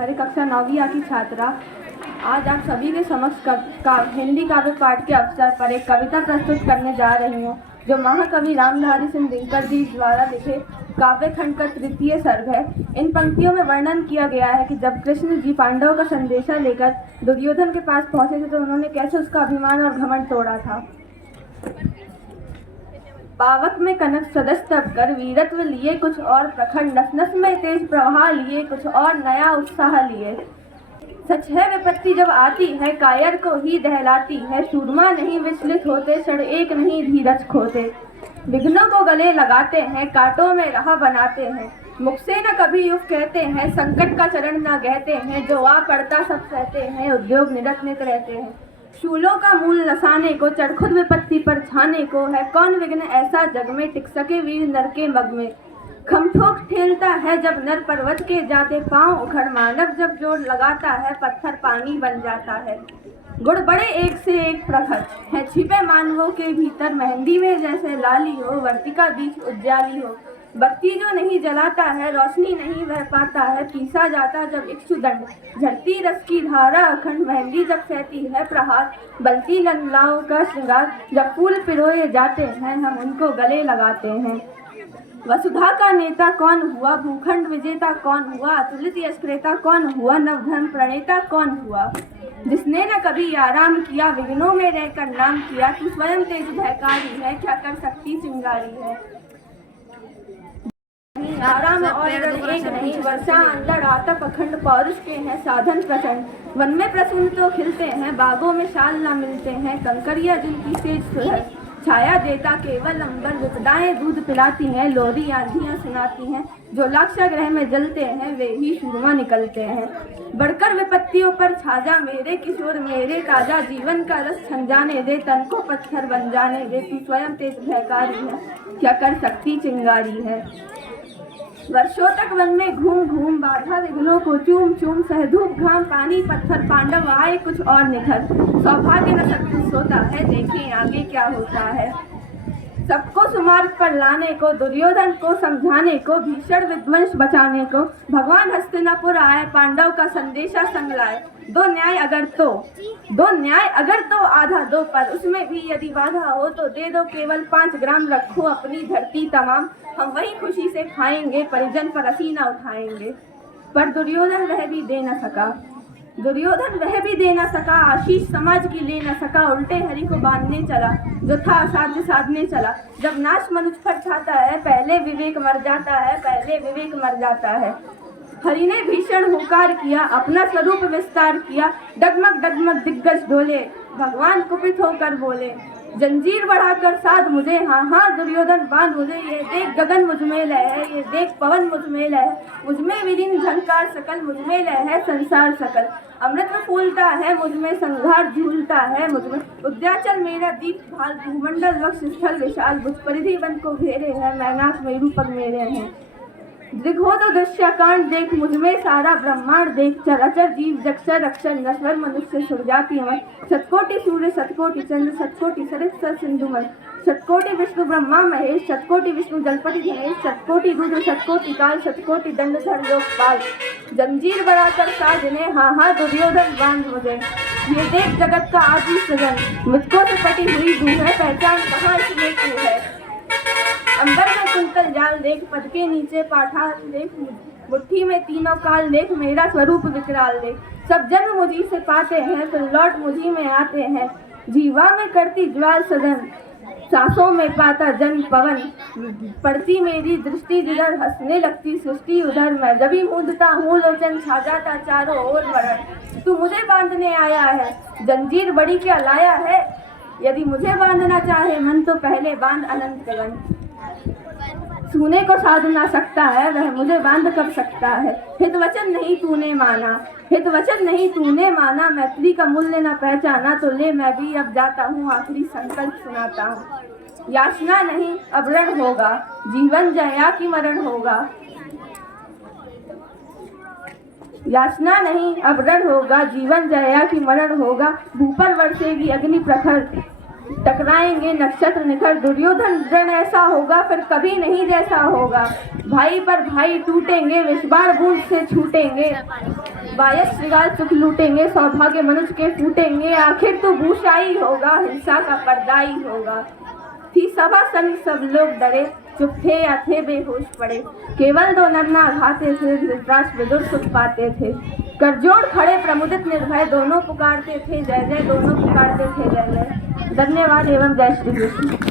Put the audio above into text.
हमारी कक्षा 9वीं A की छात्रा आज आप सभी के समक्ष हिंदी काव्य पाठ के अवसर पर एक कविता प्रस्तुत करने जा रही हूँ, जो महाकवि रामधारी सिंह दिनकर जी द्वारा लिखे काव्य खंड का तृतीय सर्ग है। इन पंक्तियों में वर्णन किया गया है कि जब कृष्ण जी पांडवों का संदेशा लेकर दुर्योधन के पास पहुंचे थे तो उन्होंने कैसे उसका अभिमान और घमंड तोड़ा था। पावक में कनक सदस तब कर वीरत्व लिए कुछ और प्रखर, नस नस में तेज प्रवाह लिए कुछ और नया उत्साह लिए। सच है विपत्ति जब आती है कायर को ही दहलाती है, सूरमा नहीं विचलित होते क्षण एक नहीं धीरज खोते। विघ्नों को गले लगाते हैं कांटों में राह बनाते हैं, मुख से न कभी युग कहते हैं संकट का चरण न कहते हैं। जो आ पड़ता सब सहते हैं उद्योग निरत नित रहते हैं। शूलों का मूल नसाने को चढ़ खुद विपत्ति पर छाने को है कौन विघ्न ऐसा जग में टिक सके वीर नर के मग में। खमठोक ठेलता है जब नर पर्वत के जाते पांव उखड़, मानव जब जोर लगाता है पत्थर पानी बन जाता है। गुड़ बड़े एक से एक प्रखर है छिपे मानवों के भीतर, मेहंदी में जैसे लाली हो वर्तिका बीच उज्जाली हो। बत्ती जो नहीं जलाता है रोशनी नहीं बह पाता है, पीसा जाता जब इक्षुदंड झरती रस की धारा अखंड। मेहंदी जब सहती है प्रहार बलती लंगलाओं का श्रृंगार, जब फूल पिरोए जाते हैं हम उनको गले लगाते हैं। वसुधा का नेता कौन हुआ, भूखंड विजेता कौन हुआ, अतुलित यश क्रेता कौन हुआ, नवधर्म प्रणेता कौन हुआ। जिसने न कभी आराम किया विघ्नों में रहकर नाम किया, तू स्वयं तेज भयकारी है क्या कर सकती चिंगारी है। आराम और एक नहीं वर्षा अंदर आतप अखंड, पौरुष के हैं साधन प्रचंड। वन में प्रसून तो खिलते हैं बागों में शाल ना मिलते हैं, कंकरिया जिनकी सेज सुलह छाया देता केवल अंबर। विपदाएं दूध पिलाती हैं लोरी आंधियां सुनाती हैं, जो लाक्षागृह में जलते हैं वे ही सूरमा निकलते हैं। बढ़कर विपत्तियों पर छाजा मेरे किशोर मेरे ताजा, जीवन का रस छन जाने दे तन को पत्थर बन जाने दे। तू स्वयं तेज भयकारी है क्या कर सकती चिंगारी है। वर्षों तक वन में घूम घूम बाधा विघ्नों को चूम चूम, सहधूप घाम पानी पत्थर पांडव आए कुछ और निखर। सौभाग्य न सब सोता है देखें आगे क्या होता है। सबको सुमार्ग पर लाने को दुर्योधन को समझाने को, भीषण विध्वंस बचाने को भगवान हस्तिनापुर आए पांडव का संदेशा संग लाए। दो न्याय अगर तो आधा दो, पर उसमें भी यदि बाधा हो तो दे दो केवल 5 ग्राम। रखो अपनी धरती तमाम हम वही खुशी से खाएंगे, परिजन पर असीना उठाएंगे। पर दुर्योधन वह भी दे न सका, आशीष समाज की ले न सका। उल्टे हरि को बांधने चला जो था असाध्य साधने चला। जब नाश मनुष्य पर छाता है पहले विवेक मर जाता है। हरि ने भीषण हुंकार किया अपना स्वरूप विस्तार किया, डगमग दिग्गज डोले भगवान कुपित होकर बोले। जंजीर बढ़ाकर साध मुझे हाँ दुर्योधन बांध मुझे। ये देख गगन मुझमें लय है ये देख पवन मुझमें लय है, मुझमें विलीन झंकार सकल मुझमें लय है संसार सकल। अमृत में फूलता है मुझमें संघार झूलता है मुझमें, उद्याचल मेरा दीप भाल भूमंडल वक्ष स्थल विशाल। बुझ परिधि वन को घेरे है मैनाक मेरू पग मेरे हैं। दिग्होद दृश्यकांड देख मुझमें सारा ब्रह्मांड देख, चराचर जीव जक्षर अक्षर नश्वर मनुष्य सुरजाति अमर। शतकोटि सूर्य शतकोटि चंद्र शतकोटि सरित सिंधुमय, शतकोटि विष्णु ब्रह्मा महेश शतकोटि विष्णु जलपति धनेश। शतकोटि रुद्र शतकोटि काल शतकोटि दंडधर लोकपाल। जंजीर बढ़ाकर साजने हाँ दुर्योधन बांध मुझे। ये देख जगत का आदि सृजन मुझको से पटी हुई धू है, पहचान कहाँ इसमें तू है। अंबर में कुंतल जाल देख पद के नीचे पाठाल देख, मुट्ठी में तीनों काल देख मेरा स्वरूप विकराल देख। सब जन्म मुझी से पाते हैं फिर लौट मुझी में आते हैं, जीवा में करती ज्वाल सदन सांसों में पाता जन पवन। पड़ती मेरी दृष्टि जिधर हंसने लगती सृष्टि उधर, मैं जभी मूंदता हूँ लोचन छा जाता चारों ओर मरण। तू मुझे बांधने आया है जंजीर बड़ी क्या लाया है, यदि मुझे बांधना चाहे मन तो पहले बांध अनंत गगन। सुने को साध ना सकता है वह मुझे बांध कब सकता है। हित वचन नहीं तूने माना, मैथिली का मूल्य न पहचाना। तो ले मैं भी अब जाता हूँ आखिरी संकल्प सुनाता हूँ। याचना नहीं अब रण होगा जीवन जया की मरण होगा। याचना नहीं अब रण होगा जीवन जया की मरण होगा। भूपर वर्षेगी अग्नि प्रखर टकराएंगे नक्षत्र निखर। दुर्योधन रण ऐसा होगा फिर कभी नहीं जैसा होगा, भाई पर भाई टूटेंगे विषबाण बूंद से छूटेंगे। बायस श्रृंगार सुख लूटेंगे, सौभाग्य मनुष्य के फूटेंगे, आखिर तो भूषाई होगा, हिंसा का पर्दा ही होगा। थी सभा संग सब लोग डरे, चुप थे या थे बेहोश पड़े, केवल दो नन्ना घाते थे, धृतराष्ट्र विदुर सुख पाते थे। करजोड़ खड़े प्रमुदित निर्भय, दोनों पुकारते थे जय जय, दोनों पुकारते थे जय जय। धन्यवाद एवं जय श्री कृष्ण।